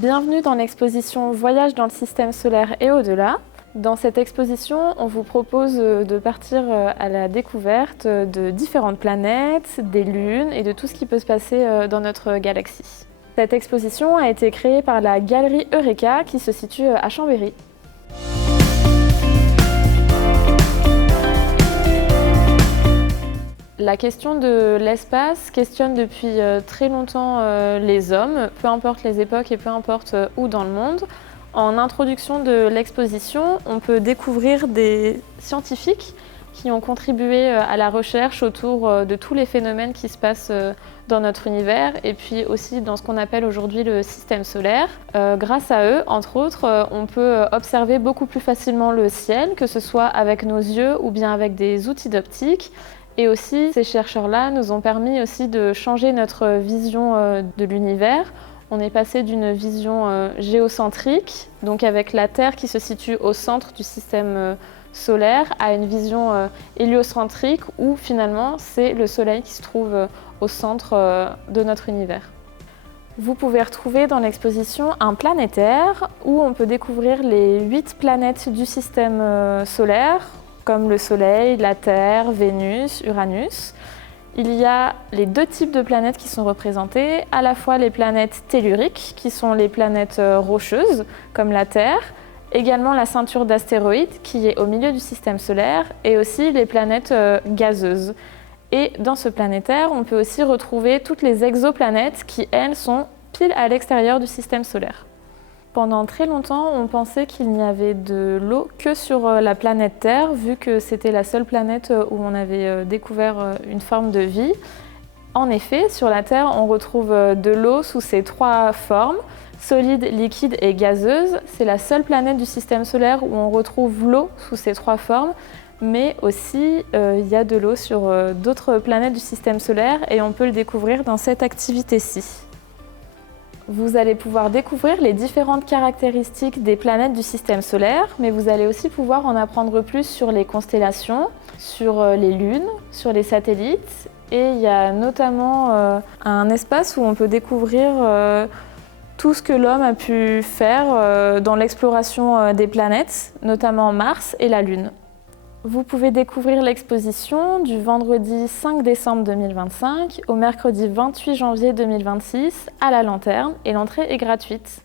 Bienvenue dans l'exposition Voyage dans le système solaire et au-delà. Dans cette exposition, on vous propose de partir à la découverte de différentes planètes, des lunes et de tout ce qui peut se passer dans notre galaxie. Cette exposition a été créée par la Galerie Eureka qui se situe à Chambéry. La question de l'espace questionne depuis très longtemps les hommes, peu importe les époques et peu importe où dans le monde. En introduction de l'exposition, on peut découvrir des scientifiques qui ont contribué à la recherche autour de tous les phénomènes qui se passent dans notre univers et puis aussi dans ce qu'on appelle aujourd'hui le système solaire. Grâce à eux, entre autres, on peut observer beaucoup plus facilement le ciel, que ce soit avec nos yeux ou bien avec des outils d'optique. Et aussi, ces chercheurs-là nous ont permis aussi de changer notre vision de l'univers. On est passé d'une vision géocentrique, donc avec la Terre qui se situe au centre du système solaire, à une vision héliocentrique où finalement c'est le Soleil qui se trouve au centre de notre univers. Vous pouvez retrouver dans l'exposition un planétaire où on peut découvrir les 8 planètes du système solaire, comme le Soleil, la Terre, Vénus, Uranus. Il y a les 2 types de planètes qui sont représentées, à la fois les planètes telluriques, qui sont les planètes rocheuses, comme la Terre, également la ceinture d'astéroïdes, qui est au milieu du système solaire, et aussi les planètes gazeuses. Et dans ce planétaire, on peut aussi retrouver toutes les exoplanètes qui, elles, sont pile à l'extérieur du système solaire. Pendant très longtemps, on pensait qu'il n'y avait de l'eau que sur la planète Terre, vu que c'était la seule planète où on avait découvert une forme de vie. En effet, sur la Terre, on retrouve de l'eau sous ces 3 formes, solide, liquide et gazeuse. C'est la seule planète du système solaire où on retrouve l'eau sous ces 3 formes, mais aussi il y a de l'eau sur d'autres planètes du système solaire et on peut le découvrir dans cette activité-ci. Vous allez pouvoir découvrir les différentes caractéristiques des planètes du système solaire, mais vous allez aussi pouvoir en apprendre plus sur les constellations, sur les lunes, sur les satellites. Et il y a notamment un espace où on peut découvrir tout ce que l'homme a pu faire dans l'exploration des planètes, notamment Mars et la Lune. Vous pouvez découvrir l'exposition du vendredi 5 décembre 2025 au mercredi 28 janvier 2026 à la Lanterne et l'entrée est gratuite.